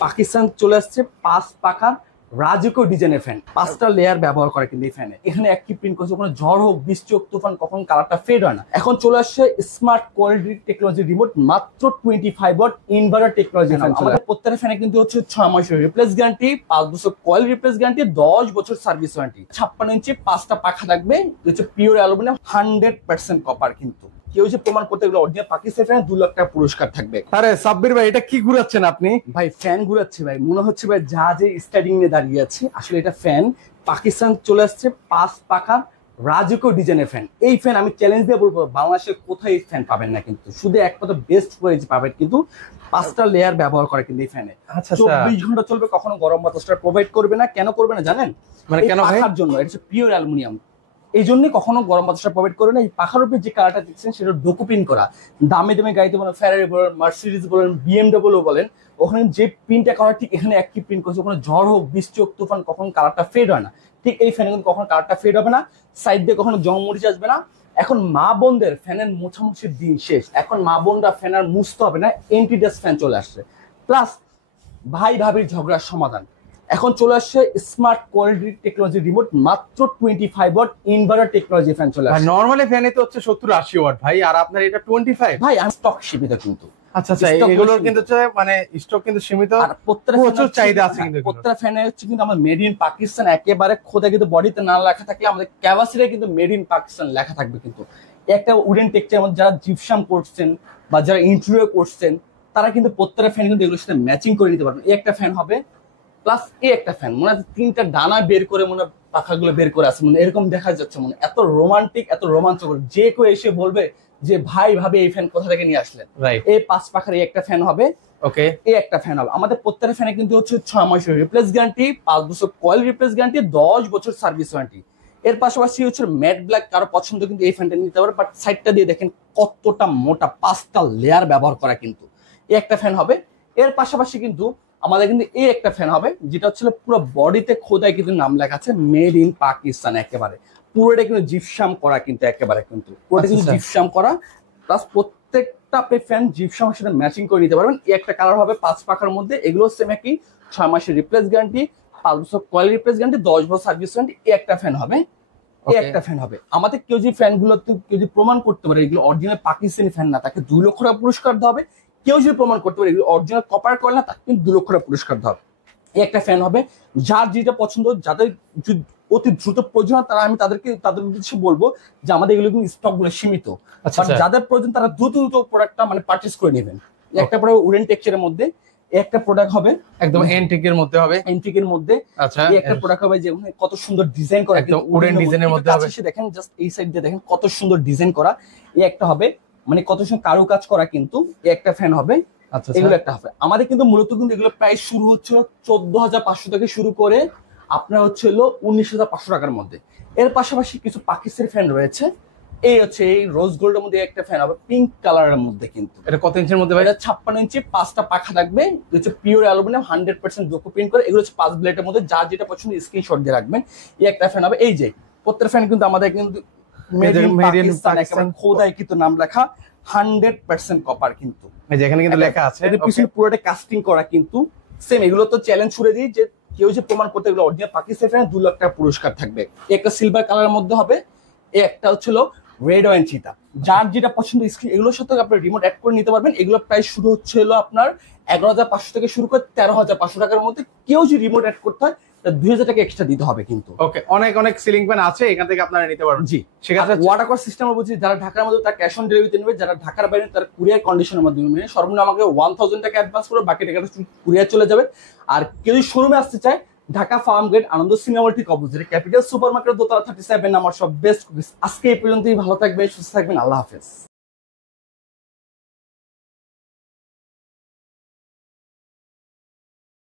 পাকিস্তান চলে আসছে 5 পাখার রাজকীয় ডিজাইনের ফ্যান, 5টা লেয়ার ব্যবহার করে কিন্তু এই ফ্যানে। এখানে একটি প্রিন্ট করছে, কোনো ঝড় হোক, বৃষ্টি হোক, তুফান, কখন কালারটা ফেড হয় না। এখন চলে আসছে স্মার্ট কোয়ালিটি টেকনোলজি রিমোট, মাত্র 25 ওয়াট ইনভার্টার টেকনোলজি। আমাদের প্রত্যেকটা ফ্যানে কিন্তু হচ্ছে 6 মাসের রিপ্লেস গ্যারান্টি, 5 বছর কয়েল রিপ্লেস গ্যারান্টি, 10 বছর সার্ভিস ওয়ারেন্টি। 56 ইঞ্চি 5টা পাখা থাকবে, হচ্ছে পিওর অ্যালুমিনিয়াম, 100% কপার। কিন্তু কেউ যে প্রমাণ করতে গেলে অরিজিনাল পাকিস্তানি ফ্যান 2 লাখ টাকা পুরস্কার থাকবে। আরে সাব্বির ভাই, এটা কি ঘুরাচ্ছেন আপনি? ভাই ফ্যান ঘুরাচ্ছে ভাই, মনে হচ্ছে ভাই জাহাজে স্টার্টিং নিয়ে দাঁড়িয়ে আছে। আসলে এটা ফ্যান, পাকিস্তান চলে আসছে 5 পাখার রাজকীয় ডিজাইনের ফ্যান। এই ফ্যান আমি চ্যালেঞ্জ দিয়ে বলবো, বাংলাদেশে কোথায় এই ফ্যান পাবেন না, কিন্তু শুধু একমাত্র বেস্ট কোয়ালিটি পাবেন। কিন্তু 5টা লেয়ার ব্যবহার করে কিন্তু এই ফ্যানে। 24 ঘন্টা চলবে, কখনো গরম বাতাসটা প্রোভাইড করবে না। কেন করবে না জানেন? মানে কেন? পাখার জন্য। এটা হচ্ছে পিওর অ্যালুমিনিয়াম, এই জন্যই কখনো গরম বাতাসটা প্রোভাইড করে না। এই পাখার উপরে যে কালারটা দেখছেন সেটা ডোকো প্রিন্ট করা। দামে দামে গাড়িতে বলেন, ফেরারি বলেন, মার্সিডিজ বলেন, বিএমডব্লিউ বলেন, ওখানে যে প্রিন্টটা করা ঠিক এখানে একই প্রিন্ট করছে। কোনো ঝড় হোক, বৃষ্টি হোক, তুফান, কখন কালারটা ফেড হয় না। ঠিক এই ফ্যানে কিন্তু কখনো কালারটা ফেড হবে না, সাইড দিয়ে কখনো জং মরিচ আসবে না। এখন মা বোনদের ফ্যানের মোছামুছির দিন শেষ, এখন মা বোনরা ফ্যান আর মুছতে হবে না, এন্টি ডাস্ট ফ্যান চলে আসছে। প্লাস ভাই ভাবির ঝগড়ার সমাধান। এখন চলে আসছে স্মার্ট কোয়ালিটি টেকনোলজি রিমোট, মাত্র 25 ওয়াট ইনভার্টার টেকনোলজি ফ্যান চলে আসছে। নরমালি ফ্যানে তো হচ্ছে 70-80 ওয়াট ভাই, আর আপনার এটা 25। ভাই আমি স্টক সীমিত কিন্তু। আচ্ছা আচ্ছা, এগুলোর কিন্তু মানে স্টক কিন্তু সীমিত, আর প্রচুর চাহিদা আছে কিন্তু। প্রত্যেকটা ফ্যানে হচ্ছে কিন্তু আমরা মেড ইন পাকিস্তান, একেবারে খোদা কিন্তু বডিতে না লেখা থাকলে আমাদের ক্যাপাসিটি কিন্তু মেড ইন পাকিস্তান লেখা থাকবে। কিন্তু একটা উডেন টেক্সচার মধ্যে যারা জিপসাম করছেন বা যারা ইন্টেরিয়র করছেন, তারা কিন্তু প্রত্যেকটা ফ্যান কিন্তু এগুলোর সাথে ম্যাচিং করে নিতে পারবেন। এই একটা ফ্যান হবে, প্লাস এই একটা ফ্যান, মনে হয় 3টা ডানা বের করে মনে পাখাগুলো বের করে আছে, মানে এরকম দেখা যাচ্ছে, মানে এত রোমান্টিক, এত রোমাঞ্চকর। যে কেউ এসে বলবে যে ভাই ভাবে এই ফ্যান কোথা থেকে নিয়ে আসলেন। এই 5 পাখার এই একটা ফ্যান হবে, ওকে, এই একটা ফ্যান হবে। আমাদের প্রত্যেকটা ফ্যানে কিন্তু হচ্ছে 6 মাসের রিপ্লেস গ্যারান্টি, 5 বছর কয়েল রিপ্লেস গ্যারান্টি, 10 বছর সার্ভিস ওয়ারেন্টি। এর পাশাপাশি হচ্ছে ম্যাট ব্ল্যাক, কারো পছন্দ কিন্তু এই ফ্যানটা নিতে পারে। বাট সাইডটা দিয়ে দেখেন কতটা মোটা, 5টা লেয়ার ব্যবহার করা কিন্তু এই একটা ফ্যান হবে। এর পাশাপাশি কিন্তু আমাদের কিন্তু এই একটা ফ্যান হবে, যেটা হচ্ছে পুরো বডিতে খোদায় কিন্তু নাম লেখা আছে মেড ইন পাকিস্তান। একেবারে পুরোটা কিন্তু জিপসাম করা, কিন্তু একেবারে কিন্তু পুরোটা কিন্তু জিপসাম করা। প্লাস প্রত্যেকটা আপনি ফ্যান জিপসামের সাথে ম্যাচিং করে নিতে পারবেন। এই একটা কালার হবে 5 পাখার মধ্যে। এগুলো সেম একই, 6 মাসের রিপ্লেস গ্যারান্টি, 5 বছর কয়েল রিপ্লেস গ্যারান্টি, 10 বছর সার্ভিস ওয়ারেন্টি। এই একটা ফ্যান হবে, এই একটা ফ্যান হবে। আমাদের কেউ যে ফ্যানগুলো কেউ যদি প্রমাণ করতে পারে এগুলো অরিজিনাল পাকিস্তানি ফ্যান না, তাকে 2 লক্ষ টাকা পুরস্কার দেওয়া হবে। কেউ যদি প্রমাণ করতে পারে এগুলো অরিজিনাল কপার কয়েল না, তাকে কিন্তু 2 লক্ষ টাকা পুরস্কার দেওয়া হবে। এই একটা ফ্যান হবে। যার যেটা পছন্দ, যাদের অতি দ্রুত প্রয়োজন, তারা আমি তাদের উদ্দেশ্যে বলবো যে আমাদের এগুলো কিন্তু স্টক গুলো সীমিত। যাদের প্রয়োজন তারা দ্রুত প্রোডাক্টটা মানে পারচেজ করে নেবেন। একটা পরে উডেন টেক্সচারের মধ্যে একটা প্রোডাক্ট হবে, একদম এন্টিকের মধ্যে হবে, এন্টিকের মধ্যে। আচ্ছা, এই একটা প্রোডাক্ট হবে যেখানে কত সুন্দর ডিজাইন করা, একদম উডেন ডিজাইনের মধ্যে হবে। দেখেন জাস্ট এই সাইড দিয়ে দেখেন কত সুন্দর ডিজাইন করা। এই একটা হবে, মানে কত সুন্দর কারুকাজ করা কিন্তু এই একটা ফ্যান হবে। আচ্ছা, এগুলো একটা হবে। আমাদের কিন্তু মূলত কিন্তু এগুলো প্রাইস শুরু হচ্ছে 14,500 থেকে শুরু করে আপনার হচ্ছে 19,500 টাকার মধ্যে। এর পাশাপাশি কিছু পাকিস্তানি ফ্যান রয়েছে। এই হচ্ছে এই রোজ গোল্ডের মধ্যে একটা ফ্যান হবে পিঙ্ক কালারের মধ্যে। কিন্তু এটা কত ইঞ্চির মধ্যে? এটা 56 ইঞ্চি, 5টা পাখা থাকবে, হচ্ছে পিওর অ্যালুমিনিয়াম, 100% ডোকো প্রিন্ট করে। এগুলো হচ্ছে 5 ব্লেডের মধ্যে। যার যেটা পছন্দ স্ক্রিনশট দিয়ে রাখবেন। এই একটা ফ্যান হবে। এই যে প্রত্যেকটা ফ্যান কিন্তু আমাদের কিন্তু মেড ইন পাকিস্তান, একেবারে খোদাই কিন্তু নাম লেখা, 100% কপার কিন্তু। এই যে এখানে কিন্তু লেখা আছে, এটা পিছনে পুরোটা কাস্টিং করা কিন্তু সেম। এগুলো তো চ্যালেঞ্জ ছুড়ে দিই যে কেউ যে প্রমাণ করতে গেলে অরিজিনাল পাকিস্তানি ফ্যান 2 লাখ টাকা পুরস্কার থাকবে। একটা সিলভার কালারের মধ্যে হবে, এই একটা হচ্ছিল রেড ওয়াইন চিতা। যার যেটা পছন্দ স্ক্রিন, এগুলোর সাথে আপনি রিমোট অ্যাড করে নিতে পারবেন। এগুলো প্রাইস শুরু হচ্ছে আপনার 11,500 থেকে শুরু করে 13,500 টাকার মধ্যে। কেউ যদি রিমোট অ্যাড করতে হয় 2,000 টাকা এক্সট্রা দিতে হবে কিন্তু। ওকে, অনেক অনেক সিলিং ফ্যান আছে, এখান থেকে আপনারা নিতে পারবেন। জি, সেক্ষেত্রে ওয়াটার কস্ট সিস্টেম বলছি, যারা ঢাকার মধ্যে তার ক্যাশ অন ডেলিভারিতে নেবে, যারা ঢাকার বাইরে তার কুরিয়ার কন্ডিশনের মাধ্যমে নেবে। সর্বনিম্ন আমাকে 1000 টাকা অ্যাডভান্স করে বাকি টাকাটা কুরিয়ার চলে যাবে। আর কেউ যদি শোরুমে আসতে চায়, ঢাকা ফার্ম গেট আনন্দ সিনেমা ঠিক অপোজিটে ক্যাপিটাল সুপার মার্কেট, দোতলা 37 আমার সব বেস্ট। আজকে এই পর্যন্তই। ভালো থাকবেন, সুস্থ থাকবেন, আল্লাহ হাফেজ।